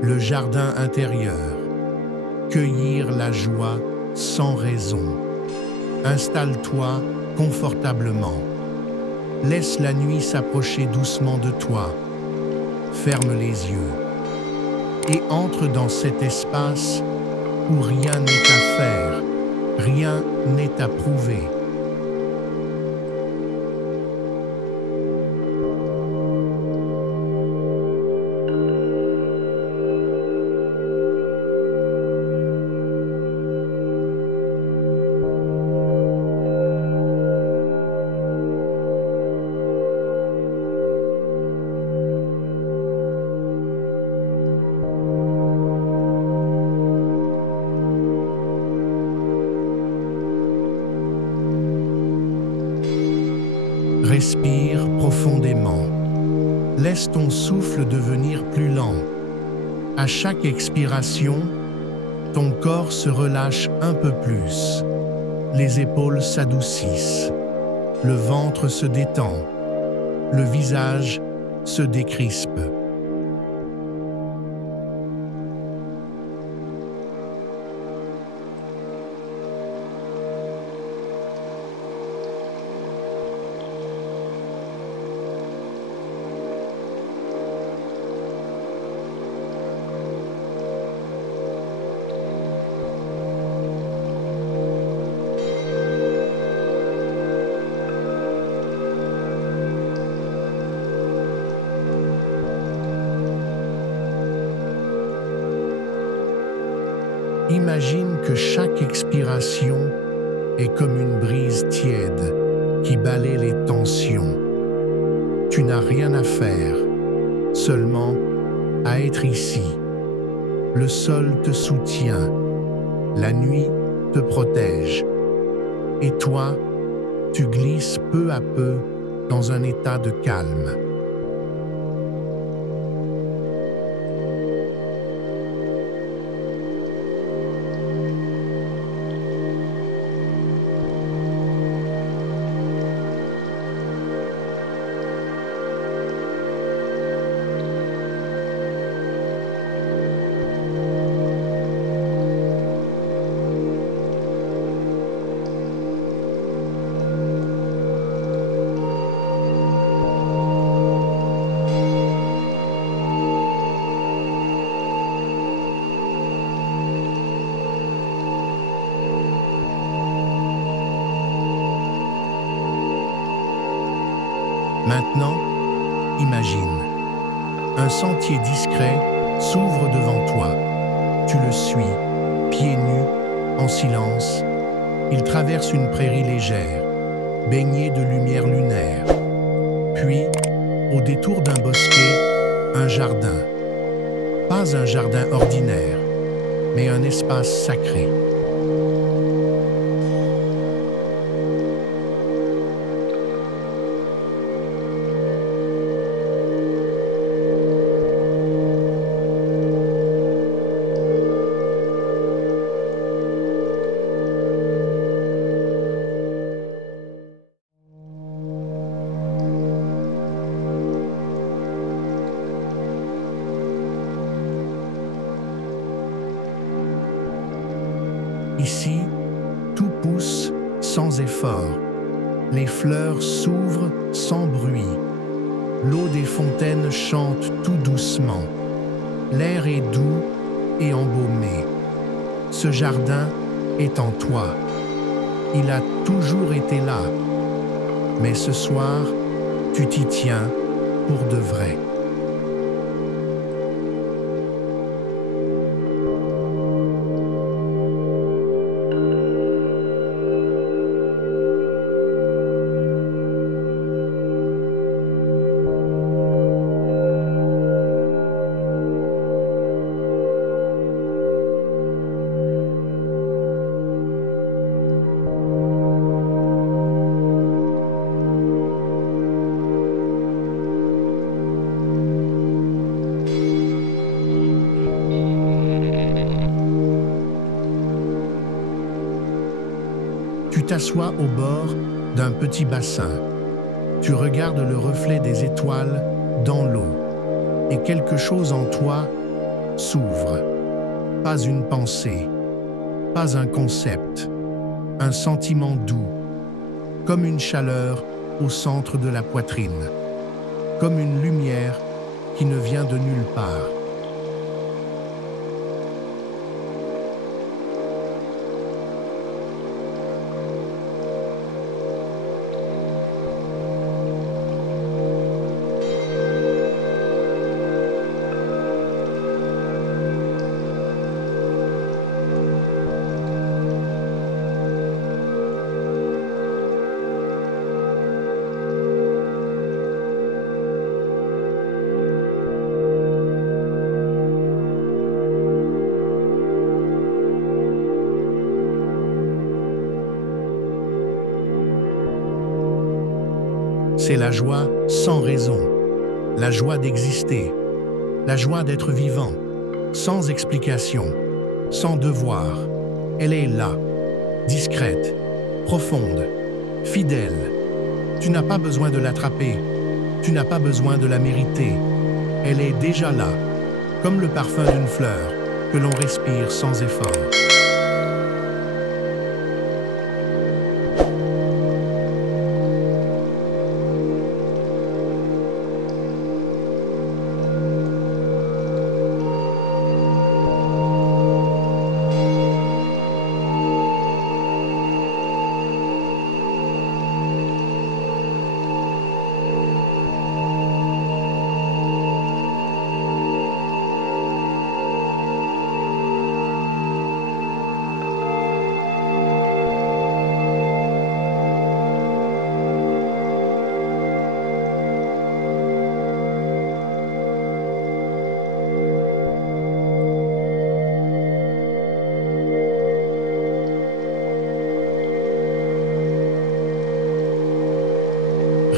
Le jardin intérieur. Cueillir la joie sans raison. Installe-toi confortablement. Laisse la nuit s'approcher doucement de toi. Ferme les yeux et entre dans cet espace où rien n'est à faire, rien n'est à prouver. Respire profondément. Laisse ton souffle devenir plus lent. À chaque expiration, ton corps se relâche un peu plus. Les épaules s'adoucissent. Le ventre se détend. Le visage se décrispe. Imagine que chaque expiration est comme une brise tiède qui balaie les tensions. Tu n'as rien à faire, seulement à être ici. Le sol te soutient, la nuit te protège. Et toi, tu glisses peu à peu dans un état de calme. Maintenant, imagine. Un sentier discret s'ouvre devant toi. Tu le suis, pieds nus, en silence. Il traverse une prairie légère, baignée de lumière lunaire. Puis, au détour d'un bosquet, un jardin. Pas un jardin ordinaire, mais un espace sacré. Ici, tout pousse sans effort. Les fleurs s'ouvrent sans bruit. L'eau des fontaines chante tout doucement. L'air est doux et embaumé. Ce jardin est en toi. Il a toujours été là. Mais ce soir, tu t'y tiens pour de vrai. Tu t'assois au bord d'un petit bassin. Tu regardes le reflet des étoiles dans l'eau. Et quelque chose en toi s'ouvre. Pas une pensée, pas un concept, un sentiment doux, comme une chaleur au centre de la poitrine, comme une lumière qui ne vient de nulle part. C'est la joie sans raison, la joie d'exister, la joie d'être vivant, sans explication, sans devoir. Elle est là, discrète, profonde, fidèle. Tu n'as pas besoin de l'attraper, tu n'as pas besoin de la mériter. Elle est déjà là, comme le parfum d'une fleur que l'on respire sans effort.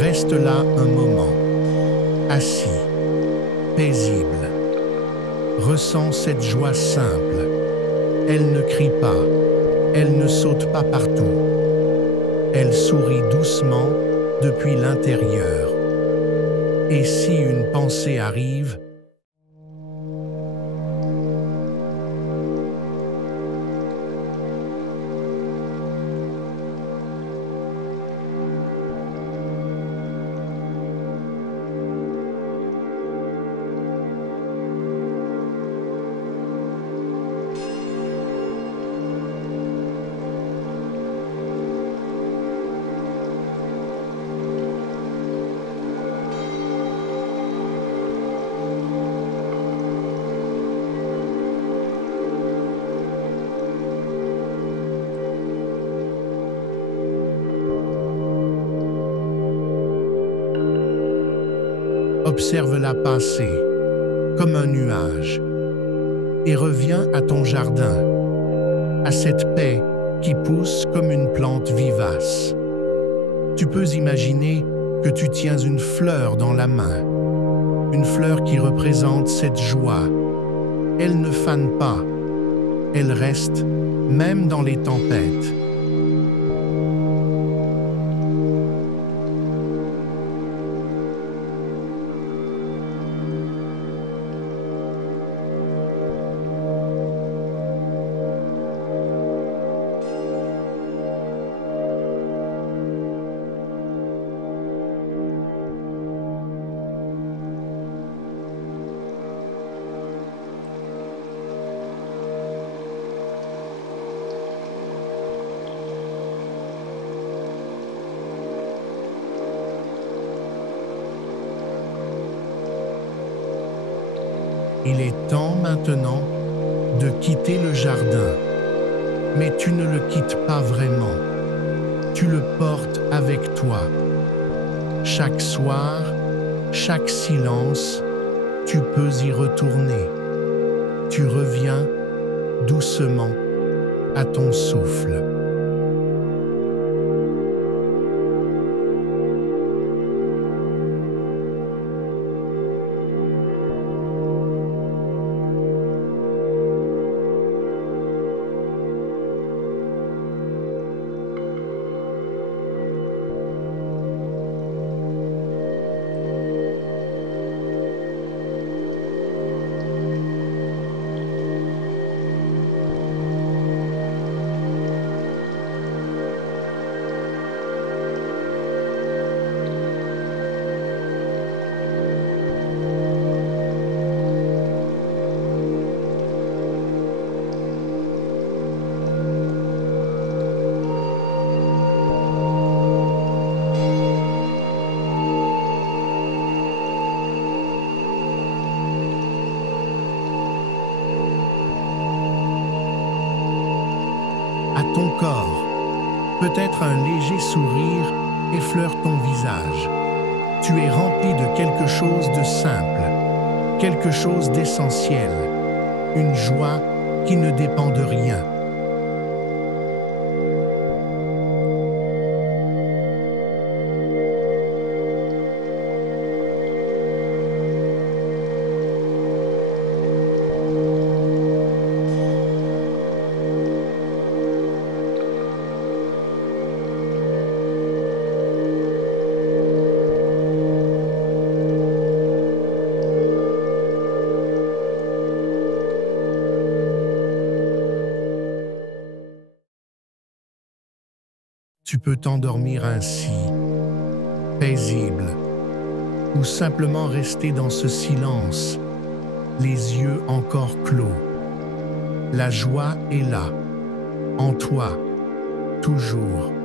Reste là un moment, assis, paisible. Ressens cette joie simple. Elle ne crie pas, elle ne saute pas partout. Elle sourit doucement depuis l'intérieur. Et si une pensée arrive, observe-la passer, comme un nuage, et reviens à ton jardin, à cette paix qui pousse comme une plante vivace. Tu peux imaginer que tu tiens une fleur dans la main, une fleur qui représente cette joie. Elle ne fane pas, elle reste même dans les tempêtes. Il est temps maintenant de quitter le jardin, mais tu ne le quittes pas vraiment. Tu le portes avec toi. Chaque soir, chaque silence, tu peux y retourner. Tu reviens doucement à ton souffle. ton corps. Peut-être un léger sourire effleure ton visage. Tu es rempli de quelque chose de simple, quelque chose d'essentiel, une joie qui ne dépend de rien. Tu peux t'endormir ainsi, paisible, ou simplement rester dans ce silence, les yeux encore clos. La joie est là, en toi, toujours.